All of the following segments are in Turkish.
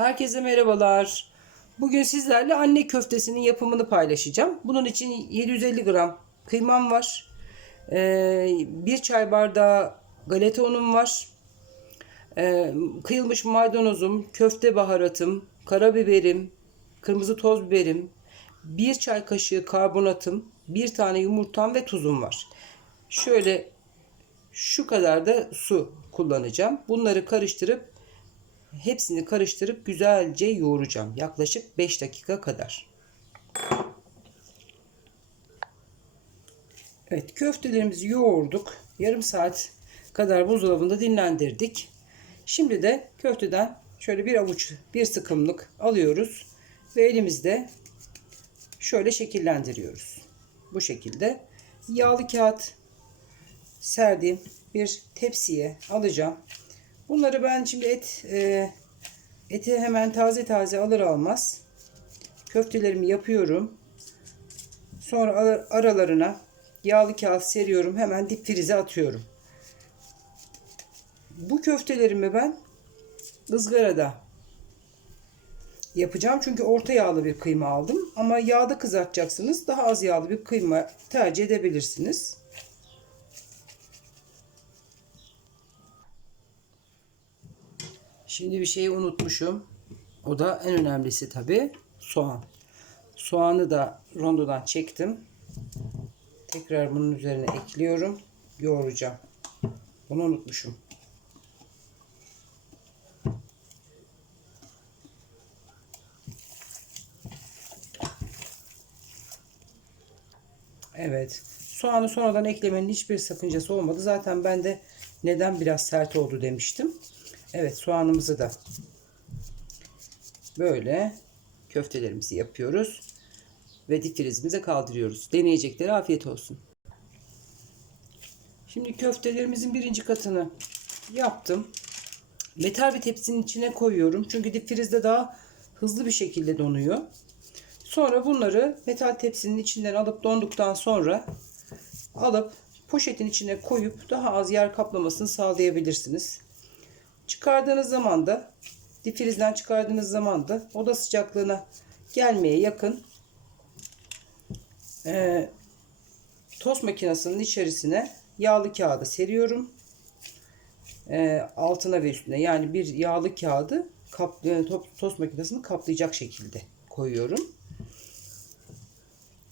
Herkese merhabalar. Bugün sizlerle anne köftesinin yapımını paylaşacağım. Bunun için 750 gram kıymam var. Ee, bir çay bardağı galeta unum var. Ee, kıyılmış maydanozum, köfte baharatım, karabiberim, kırmızı toz biberim, bir çay kaşığı karbonatım, bir tane yumurtam ve tuzum var. Şöyle şu kadar da su kullanacağım. Bunları karıştırıp hepsini karıştırıp güzelce yoğuracağım. Yaklaşık 5 dakika kadar. Evet köftelerimizi yoğurduk. Yarım saat kadar buzdolabında dinlendirdik. Şimdi de köfteden şöyle bir avuç bir sıkımlık alıyoruz ve elimizde şöyle şekillendiriyoruz. Bu şekilde yağlı kağıt serdiğim bir tepsiye alacağım. Bunları ben şimdi et e, eti hemen taze taze alır almaz köftelerimi yapıyorum. Sonra ara- aralarına yağlı kağıt seriyorum. Hemen dip frize atıyorum. Bu köftelerimi ben ızgarada yapacağım. Çünkü orta yağlı bir kıyma aldım. Ama yağda kızartacaksınız. Daha az yağlı bir kıyma tercih edebilirsiniz. Şimdi bir şeyi unutmuşum. O da en önemlisi tabi soğan. Soğanı da rondodan çektim. Tekrar bunun üzerine ekliyorum. Yoğuracağım. Bunu unutmuşum. Evet. Soğanı sonradan eklemenin hiçbir sakıncası olmadı. Zaten ben de neden biraz sert oldu demiştim. Evet soğanımızı da böyle köftelerimizi yapıyoruz. Ve difrizimize kaldırıyoruz. Deneyeceklere afiyet olsun. Şimdi köftelerimizin birinci katını yaptım. Metal bir tepsinin içine koyuyorum. Çünkü difrizde daha hızlı bir şekilde donuyor. Sonra bunları metal tepsinin içinden alıp donduktan sonra alıp poşetin içine koyup daha az yer kaplamasını sağlayabilirsiniz. Çıkardığınız zaman da difrizden çıkardığınız zaman da oda sıcaklığına gelmeye yakın e, tost makinesinin içerisine yağlı kağıdı seriyorum. E, altına ve üstüne yani bir yağlı kağıdı kap, e, tost makinesini kaplayacak şekilde koyuyorum.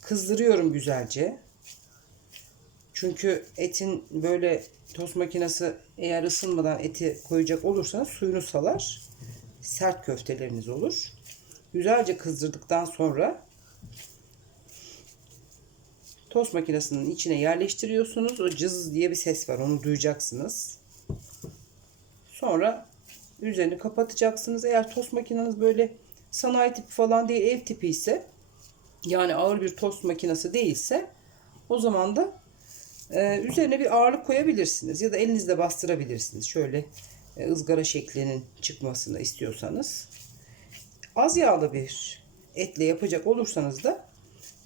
Kızdırıyorum güzelce. Çünkü etin böyle tost makinesi eğer ısınmadan eti koyacak olursanız suyunu salar. Sert köfteleriniz olur. Güzelce kızdırdıktan sonra tost makinesinin içine yerleştiriyorsunuz. O cız diye bir ses var. Onu duyacaksınız. Sonra üzerini kapatacaksınız. Eğer tost makineniz böyle sanayi tipi falan değil ev tipi ise yani ağır bir tost makinesi değilse o zaman da ee, üzerine bir ağırlık koyabilirsiniz ya da elinizle bastırabilirsiniz. Şöyle e, ızgara şeklinin çıkmasını istiyorsanız. Az yağlı bir etle yapacak olursanız da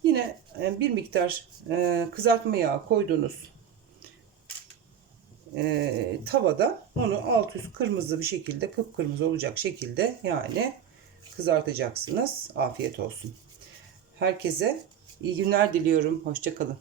yine e, bir miktar e, kızartma yağı koyduğunuz tavada onu alt üst kırmızı bir şekilde kıpkırmızı olacak şekilde yani kızartacaksınız. Afiyet olsun. Herkese iyi günler diliyorum. Hoşçakalın.